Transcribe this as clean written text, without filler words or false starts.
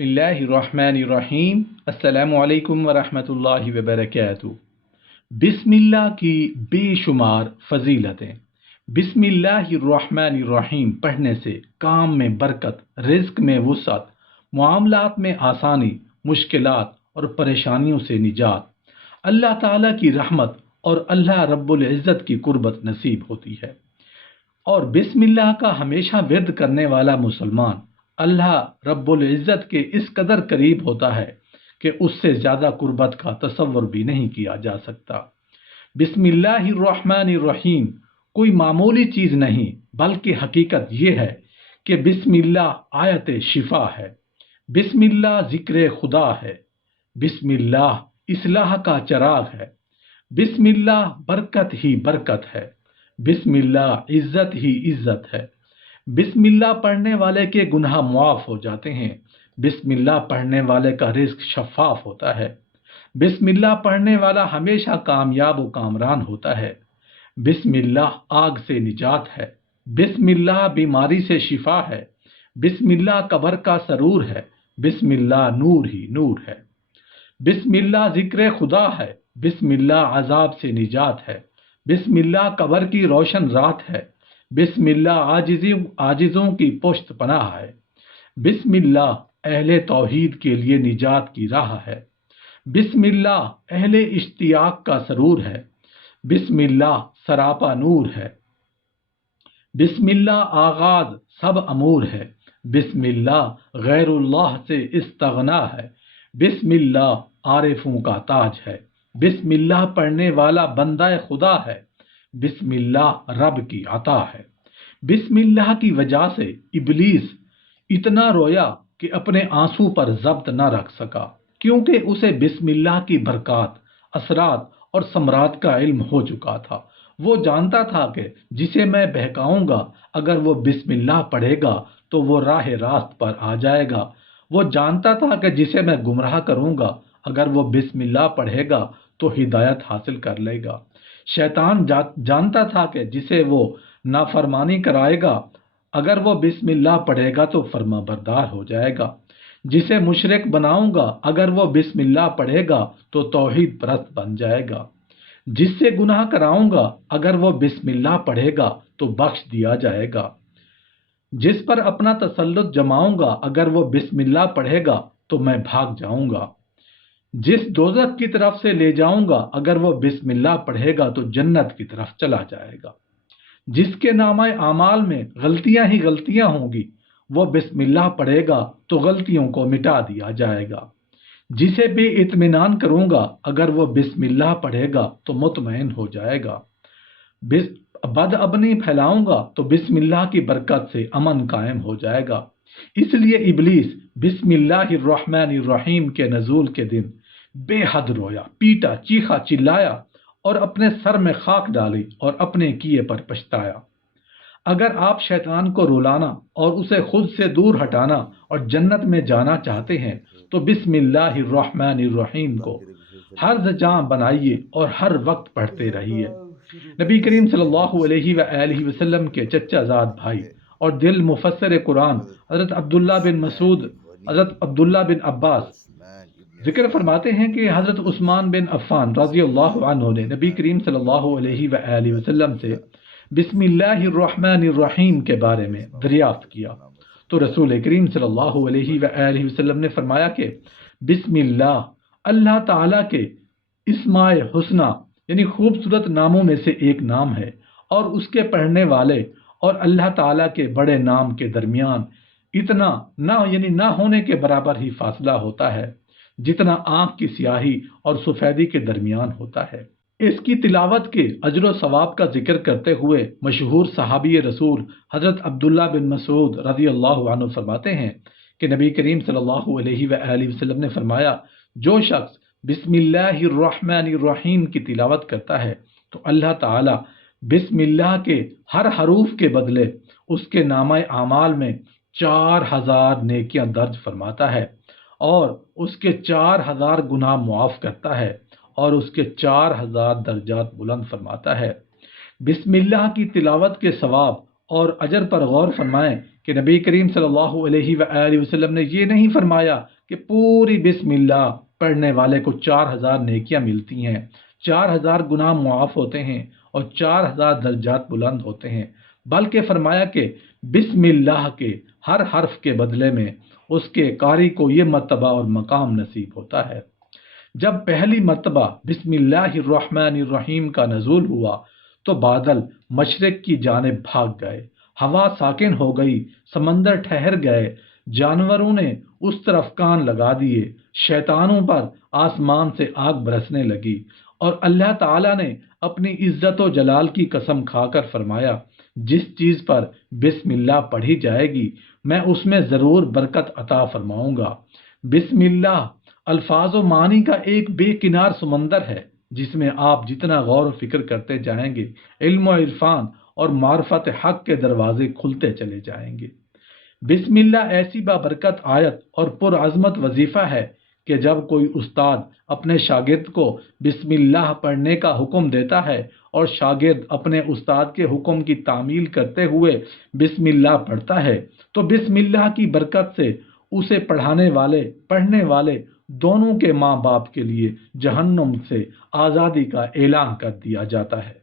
بسم اللہ الرحمن الرحیم۔ السلام علیکم ورحمۃ اللہ وبرکاتہ۔ بسم اللہ کی بے شمار فضیلتیں۔ بسم اللہ الرحمن الرحیم پڑھنے سے کام میں برکت، رزق میں وسعت، معاملات میں آسانی، مشکلات اور پریشانیوں سے نجات، اللہ تعالیٰ کی رحمت اور اللہ رب العزت کی قربت نصیب ہوتی ہے۔ اور بسم اللہ کا ہمیشہ ورد کرنے والا مسلمان اللہ رب العزت کے اس قدر قریب ہوتا ہے کہ اس سے زیادہ قربت کا تصور بھی نہیں کیا جا سکتا۔ بسم اللہ الرحمن الرحیم کوئی معمولی چیز نہیں، بلکہ حقیقت یہ ہے کہ بسم اللہ آیت شفا ہے، بسم اللہ ذکر خدا ہے، بسم اللہ اصلاح کا چراغ ہے، بسم اللہ برکت ہی برکت ہے، بسم اللہ عزت ہی عزت ہے۔ بسم اللہ پڑھنے والے کے گناہ معاف ہو جاتے ہیں، بسم اللہ پڑھنے والے کا رزق شفاف ہوتا ہے، بسم اللہ پڑھنے والا ہمیشہ کامیاب و کامران ہوتا ہے، بسم اللہ آگ سے نجات ہے، بسم اللہ بیماری سے شفا ہے، بسم اللہ قبر کا سرور ہے، بسم اللہ نور ہی نور ہے، بسم اللہ ذکر خدا ہے، بسم اللہ عذاب سے نجات ہے، بسم اللہ قبر کی روشن رات ہے، بسم اللہ عاجزوں کی پشت پناہ ہے، بسم اللہ اہل توحید کے لیے نجات کی راہ ہے، بسم اللہ اہل اشتیاق کا سرور ہے، بسم اللہ سراپا نور ہے، بسم اللہ آغاز سب امور ہے، بسم اللہ غیر اللہ سے استغنا ہے، بسم اللہ عارفوں کا تاج ہے، بسم اللہ پڑھنے والا بندہ خدا ہے، بسم اللہ رب کی عطا ہے۔ بسم اللہ کی وجہ سے ابلیس اتنا رویا کہ اپنے آنسو پر ضبط نہ رکھ سکا، کیونکہ اسے بسم اللہ کی برکات، اثرات اور ثمرات کا علم ہو چکا تھا۔ وہ جانتا تھا کہ جسے میں بہکاؤں گا اگر وہ بسم اللہ پڑھے گا تو وہ راہ راست پر آ جائے گا۔ وہ جانتا تھا کہ جسے میں گمراہ کروں گا اگر وہ بسم اللہ پڑھے گا تو ہدایت حاصل کر لے گا۔ شیطان جانتا تھا کہ جسے وہ نافرمانی کرائے گا اگر وہ بسم اللہ پڑھے گا تو فرما بردار ہو جائے گا۔ جسے مشرک بناؤں گا اگر وہ بسم اللہ پڑھے گا تو توحید پرست بن جائے گا۔ جس سے گناہ کراؤں گا اگر وہ بسم اللہ پڑھے گا تو بخش دیا جائے گا۔ جس پر اپنا تسلط جماؤں گا اگر وہ بسم اللہ پڑھے گا تو میں بھاگ جاؤں گا۔ جس دوزخ کی طرف سے لے جاؤں گا اگر وہ بسم اللہ پڑھے گا تو جنت کی طرف چلا جائے گا۔ جس کے نامہ اعمال میں غلطیاں ہی غلطیاں ہوں گی وہ بسم اللہ پڑھے گا تو غلطیوں کو مٹا دیا جائے گا۔ جسے بے اطمینان کروں گا اگر وہ بسم اللہ پڑھے گا تو مطمئن ہو جائے گا۔ بد ابنی پھیلاؤں گا تو بسم اللہ کی برکت سے امن قائم ہو جائے گا۔ اس لیے ابلیس بسم اللہ الرحمن الرحیم کے نزول کے دن بے حد رویا، پیٹا، چیخا، چلایا اور اپنے سر میں خاک ڈالی اور اپنے کیے پر پچھتایا۔ اگر آپ شیطان کو رلانا اور اسے خود سے دور ہٹانا اور جنت میں جانا چاہتے ہیں تو بسم اللہ الرحمن الرحیم کو ہر جاں بنائیے اور ہر وقت پڑھتے رہیے۔ نبی کریم صلی اللہ علیہ وآلہ وسلم کے چچا زاد بھائی اور دل مفسر قرآن حضرت عبداللہ بن مسعود، حضرت عبداللہ بن عباس ذکر فرماتے ہیں کہ حضرت عثمان بن عفان رضی اللہ عنہ نے نبی کریم صلی اللہ علیہ وآلہ وسلم سے بسم اللہ الرحمن الرحیم کے بارے میں دریافت کیا تو رسول کریم صلی اللہ علیہ وآلہ وسلم نے فرمایا کہ بسم اللہ اللہ تعالیٰ کے اسماء حسنہ یعنی خوبصورت ناموں میں سے ایک نام ہے، اور اس کے پڑھنے والے اور اللہ تعالیٰ کے بڑے نام کے درمیان اتنا نہ ہونے کے برابر ہی فاصلہ ہوتا ہے جتنا آنکھ کی سیاہی اور سفیدی کے درمیان ہوتا ہے۔ اس کی تلاوت کے اجر و ثواب کا ذکر کرتے ہوئے مشہور صحابی رسول حضرت عبداللہ بن مسعود رضی اللہ عنہ فرماتے ہیں کہ نبی کریم صلی اللہ علیہ وآلہ وسلم نے فرمایا، جو شخص بسم اللہ الرحمن الرحیم کی تلاوت کرتا ہے تو اللہ تعالی بسم اللہ کے ہر حروف کے بدلے اس کے نامہ اعمال میں 4000 نیکیاں درج فرماتا ہے اور اس کے 4000 گناہ معاف کرتا ہے اور اس کے 4000 درجات بلند فرماتا ہے۔ بسم اللہ کی تلاوت کے ثواب اور اجر پر غور فرمائیں کہ نبی کریم صلی اللہ علیہ وآلہ وسلم نے یہ نہیں فرمایا کہ پوری بسم اللہ پڑھنے والے کو 4000 نیکیاں ملتی ہیں، 4000 گناہ معاف ہوتے ہیں اور 4000 درجات بلند ہوتے ہیں، بلکہ فرمایا کہ بسم اللہ کے ہر حرف کے بدلے میں اس کے قاری کو یہ مرتبہ اور مقام نصیب ہوتا ہے۔ جب پہلی مرتبہ بسم اللہ الرحمن الرحیم کا نزول ہوا تو بادل مشرق کی جانب بھاگ گئے، ہوا ساکن ہو گئی، سمندر ٹھہر گئے، جانوروں نے اس طرف کان لگا دیے، شیطانوں پر آسمان سے آگ برسنے لگی، اور اللہ تعالیٰ نے اپنی عزت و جلال کی قسم کھا کر فرمایا، جس چیز پر بسم اللہ پڑھی جائے گی میں اس میں ضرور برکت عطا فرماؤں گا۔ بسم اللہ الفاظ و معنی کا ایک بے کنار سمندر ہے، جس میں آپ جتنا غور و فکر کرتے جائیں گے، علم و عرفان اور معرفت حق کے دروازے کھلتے چلے جائیں گے۔ بسم اللہ ایسی بابرکت آیت اور پرعظمت وظیفہ ہے کہ جب کوئی استاد اپنے شاگرد کو بسم اللہ پڑھنے کا حکم دیتا ہے اور شاگرد اپنے استاد کے حکم کی تعمیل کرتے ہوئے بسم اللہ پڑھتا ہے تو بسم اللہ کی برکت سے اسے پڑھنے والے دونوں کے ماں باپ کے لیے جہنم سے آزادی کا اعلان کر دیا جاتا ہے۔